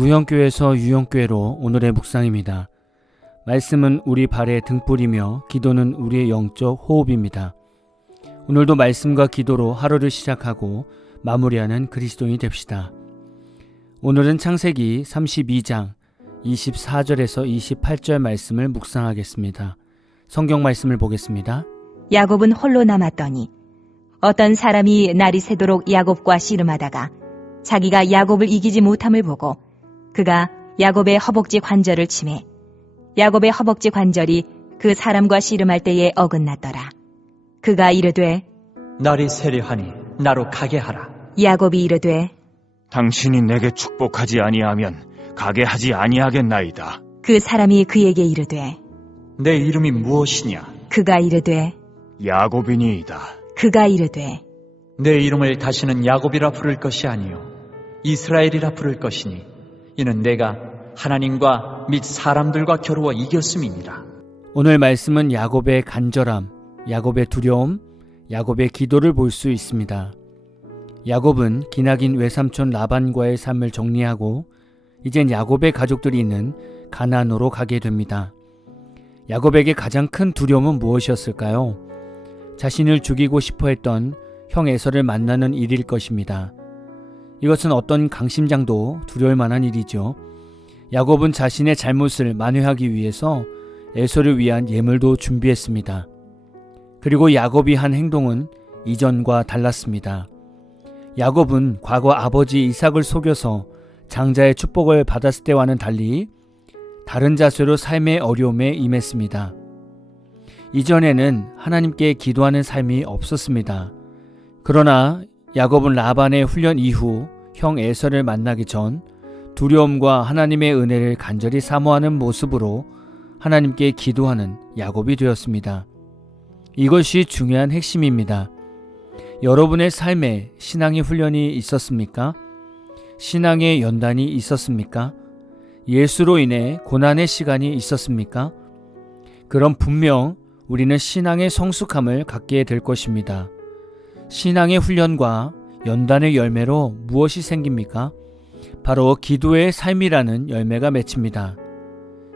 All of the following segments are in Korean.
무형교에서 유형교회로 오늘의 묵상입니다. 말씀은 우리 발의 등불이며 기도는 우리의 영적 호흡입니다. 오늘도 말씀과 기도로 하루를 시작하고 마무리하는 그리스도인이 됩시다. 오늘은 창세기 32장 24절에서 28절 말씀을 묵상하겠습니다. 성경 말씀을 보겠습니다. 야곱은 홀로 남았더니 어떤 사람이 날이 새도록 야곱과 씨름하다가 자기가 야곱을 이기지 못함을 보고 그가 야곱의 허벅지 관절을 치매 야곱의 허벅지 관절이 그 사람과 씨름할 때에 어긋났더라. 그가 이르되 날이 세려하니 나로 가게 하라. 야곱이 이르되 당신이 내게 축복하지 아니하면 가게 하지 아니하겠나이다. 그 사람이 그에게 이르되 내 이름이 무엇이냐? 그가 이르되 야곱이니이다. 그가 이르되 내 이름을 다시는 야곱이라 부를 것이 아니요 이스라엘이라 부를 것이니 이는 내가 하나님과 및 사람들과 겨루어 이겼음이니라. 오늘 말씀은 야곱의 간절함, 야곱의 두려움, 야곱의 기도를 볼 수 있습니다. 야곱은 기나긴 외삼촌 라반과의 삶을 정리하고 이젠 야곱의 가족들이 있는 가나안으로 가게 됩니다. 야곱에게 가장 큰 두려움은 무엇이었을까요? 자신을 죽이고 싶어 했던 형 에서를 만나는 일일 것입니다. 이것은 어떤 강심장도 두려울 만한 일이죠. 야곱은 자신의 잘못을 만회하기 위해서 에서를 위한 예물도 준비했습니다. 그리고 야곱이 한 행동은 이전과 달랐습니다. 야곱은 과거 아버지 이삭을 속여서 장자의 축복을 받았을 때와는 달리 다른 자세로 삶의 어려움에 임했습니다. 이전에는 하나님께 기도하는 삶이 없었습니다. 그러나 야곱은 라반의 훈련 이후 형 에서를 만나기 전 두려움과 하나님의 은혜를 간절히 사모하는 모습으로 하나님께 기도하는 야곱이 되었습니다. 이것이 중요한 핵심입니다. 여러분의 삶에 신앙의 훈련이 있었습니까? 신앙의 연단이 있었습니까? 예수로 인해 고난의 시간이 있었습니까? 그럼 분명 우리는 신앙의 성숙함을 갖게 될 것입니다. 신앙의 훈련과 연단의 열매로 무엇이 생깁니까? 바로 기도의 삶이라는 열매가 맺힙니다.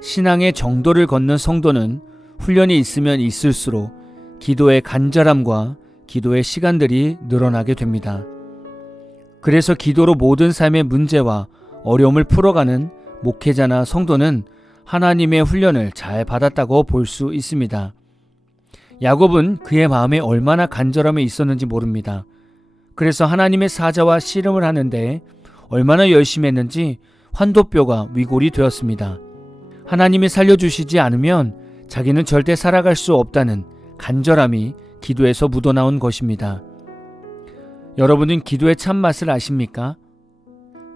신앙의 정도를 걷는 성도는 훈련이 있으면 있을수록 기도의 간절함과 기도의 시간들이 늘어나게 됩니다. 그래서 기도로 모든 삶의 문제와 어려움을 풀어가는 목회자나 성도는 하나님의 훈련을 잘 받았다고 볼 수 있습니다. 야곱은 그의 마음에 얼마나 간절함이 있었는지 모릅니다. 그래서 하나님의 사자와 씨름을 하는데 얼마나 열심히 했는지 환도뼈가 위골이 되었습니다. 하나님이 살려주시지 않으면 자기는 절대 살아갈 수 없다는 간절함이 기도에서 묻어나온 것입니다. 여러분은 기도의 참맛을 아십니까?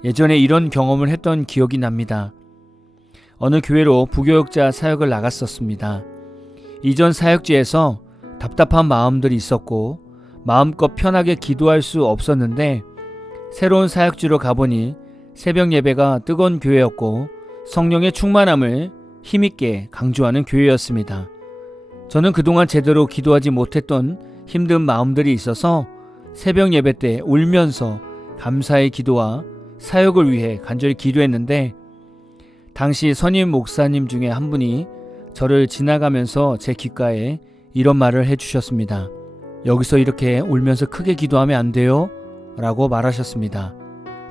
예전에 이런 경험을 했던 기억이 납니다. 어느 교회로 부교역자 사역을 나갔었습니다. 이전 사역지에서 답답한 마음들이 있었고 마음껏 편하게 기도할 수 없었는데 새로운 사역지로 가보니 새벽 예배가 뜨거운 교회였고 성령의 충만함을 힘있게 강조하는 교회였습니다. 저는 그동안 제대로 기도하지 못했던 힘든 마음들이 있어서 새벽 예배 때 울면서 감사의 기도와 사역을 위해 간절히 기도했는데 당시 선임 목사님 중에 한 분이 저를 지나가면서 제 귓가에 이런 말을 해주셨습니다. 여기서 이렇게 울면서 크게 기도하면 안 돼요? 라고 말하셨습니다.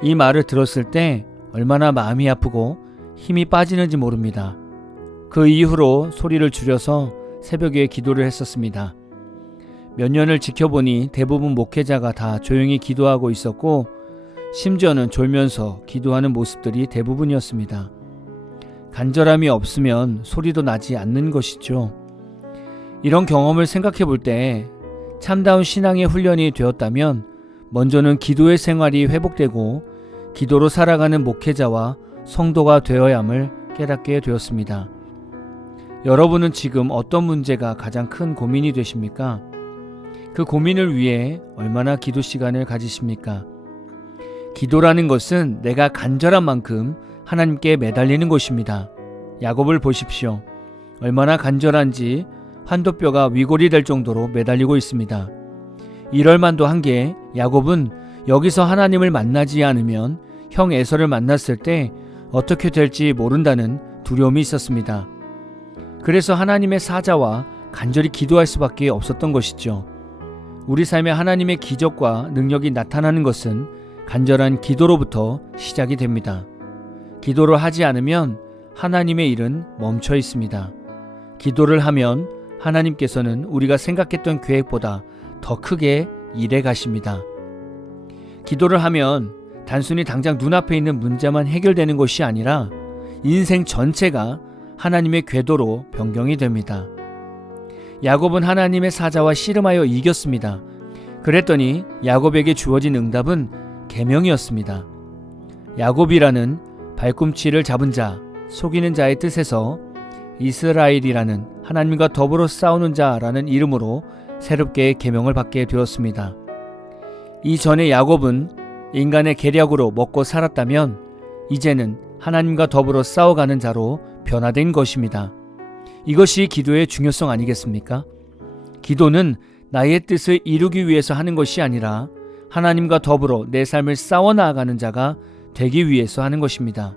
이 말을 들었을 때 얼마나 마음이 아프고 힘이 빠지는지 모릅니다. 그 이후로 소리를 줄여서 새벽에 기도를 했었습니다. 몇 년을 지켜보니 대부분 목회자가 다 조용히 기도하고 있었고 심지어는 졸면서 기도하는 모습들이 대부분이었습니다. 간절함이 없으면 소리도 나지 않는 것이죠. 이런 경험을 생각해 볼 때 참다운 신앙의 훈련이 되었다면 먼저는 기도의 생활이 회복되고 기도로 살아가는 목회자와 성도가 되어야 함을 깨닫게 되었습니다. 여러분은 지금 어떤 문제가 가장 큰 고민이 되십니까? 그 고민을 위해 얼마나 기도 시간을 가지십니까? 기도라는 것은 내가 간절한 만큼 하나님께 매달리는 것입니다. 야곱을 보십시오. 얼마나 간절한지 환도뼈가 위골이 될 정도로 매달리고 있습니다. 이럴 만도 한 게 야곱은 여기서 하나님을 만나지 않으면 형 에서를 만났을 때 어떻게 될지 모른다는 두려움이 있었습니다. 그래서 하나님의 사자와 간절히 기도할 수밖에 없었던 것이죠. 우리 삶에 하나님의 기적과 능력이 나타나는 것은 간절한 기도로부터 시작이 됩니다. 기도를 하지 않으면 하나님의 일은 멈춰 있습니다. 기도를 하면 하나님께서는 우리가 생각했던 계획보다 더 크게 일해 가십니다. 기도를 하면 단순히 당장 눈앞에 있는 문제만 해결되는 것이 아니라 인생 전체가 하나님의 궤도로 변경이 됩니다. 야곱은 하나님의 사자와 씨름하여 이겼습니다. 그랬더니 야곱에게 주어진 응답은 계명이었습니다. 야곱이라는 발꿈치를 잡은 자, 속이는 자의 뜻에서 이스라엘이라는 하나님과 더불어 싸우는 자라는 이름으로 새롭게 계명을 받게 되었습니다. 이전에 야곱은 인간의 계략으로 먹고 살았다면 이제는 하나님과 더불어 싸워가는 자로 변화된 것입니다. 이것이 기도의 중요성 아니겠습니까? 기도는 나의 뜻을 이루기 위해서 하는 것이 아니라 하나님과 더불어 내 삶을 싸워 나아가는 자가 되기 위해서 하는 것입니다.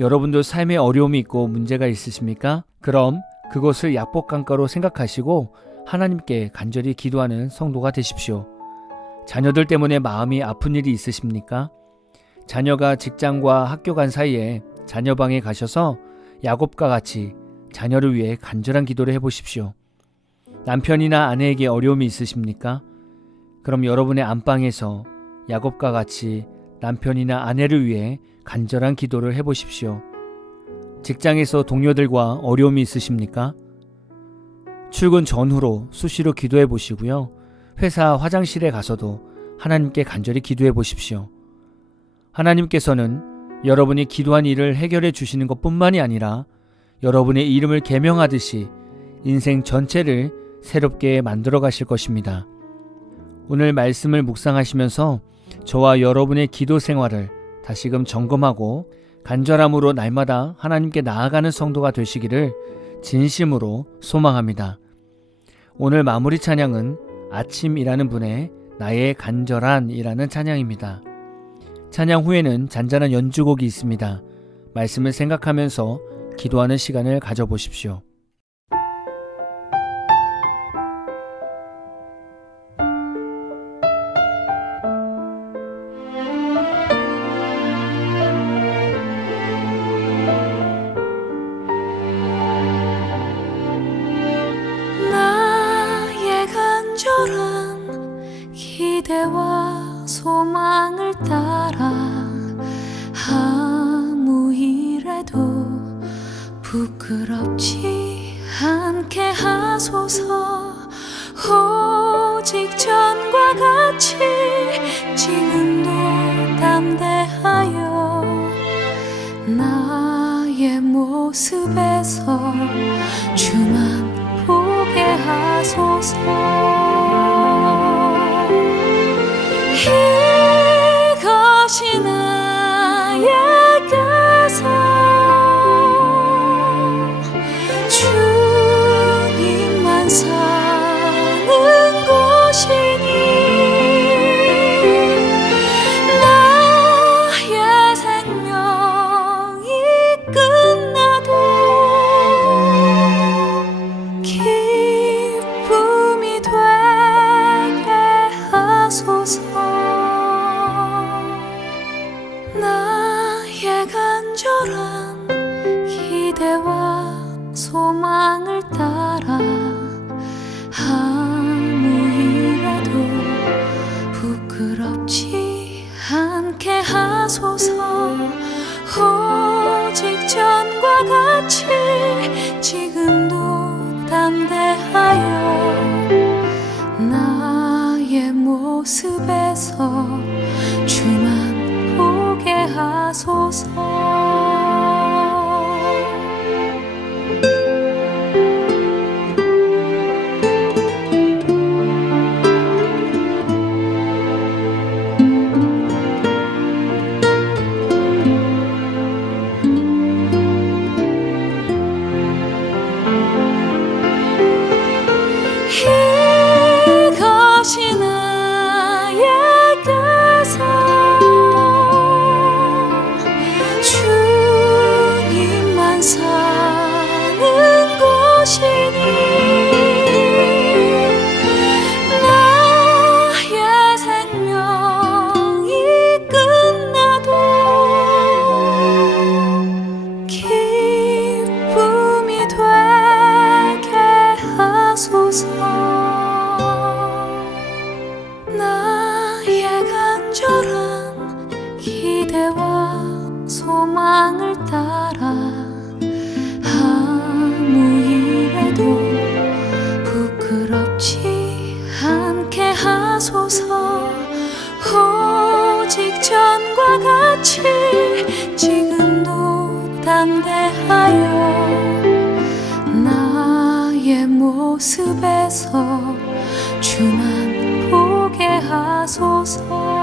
여러분도 삶에 어려움이 있고 문제가 있으십니까? 그럼 그것을 약복강가로 생각하시고 하나님께 간절히 기도하는 성도가 되십시오. 자녀들 때문에 마음이 아픈 일이 있으십니까? 자녀가 직장과 학교 간 사이에 자녀 방에 가셔서 야곱과 같이 자녀를 위해 간절한 기도를 해보십시오. 남편이나 아내에게 어려움이 있으십니까? 그럼 여러분의 안방에서 야곱과 같이 남편이나 아내를 위해 간절한 기도를 해보십시오. 직장에서 동료들과 어려움이 있으십니까? 출근 전후로 수시로 기도해 보시고요. 회사 화장실에 가서도 하나님께 간절히 기도해 보십시오. 하나님께서는 여러분이 기도한 일을 해결해 주시는 것뿐만이 아니라 여러분의 이름을 계명하듯이 인생 전체를 새롭게 만들어 가실 것입니다. 오늘 말씀을 묵상하시면서 저와 여러분의 기도 생활을 다시금 점검하고 간절함으로 날마다 하나님께 나아가는 성도가 되시기를 진심으로 소망합니다. 오늘 마무리 찬양은 아침이라는 분의 나의 간절한이라는 찬양입니다. 찬양 후에는 잔잔한 연주곡이 있습니다. 말씀을 생각하면서 기도하는 시간을 가져보십시오. 나의 간절한 기대와 소망을 따라 아무 일에도 부끄럽지 않게 하소서. 오직 전과 같이 지금도 담대하여 나의 모습에서 주만 보게 하소서. 이것이 나의 가사 주님만 사는 곳이니 나의 생명이 끝나도 기쁨이 되게 하소서. 나의 간절한 기대와 소망을 따라 아무 일에도 부끄럽지 않게 하소서. 오직 전과 같이 지금도 담대하여 나의 모습에서 주만 보게 하소서. 이것이 나의 가사 주 부끄럽지 않게 하소서. 오직 전과 같이 지금도 담대하여 나의 모습에서 주만 보게 하소서.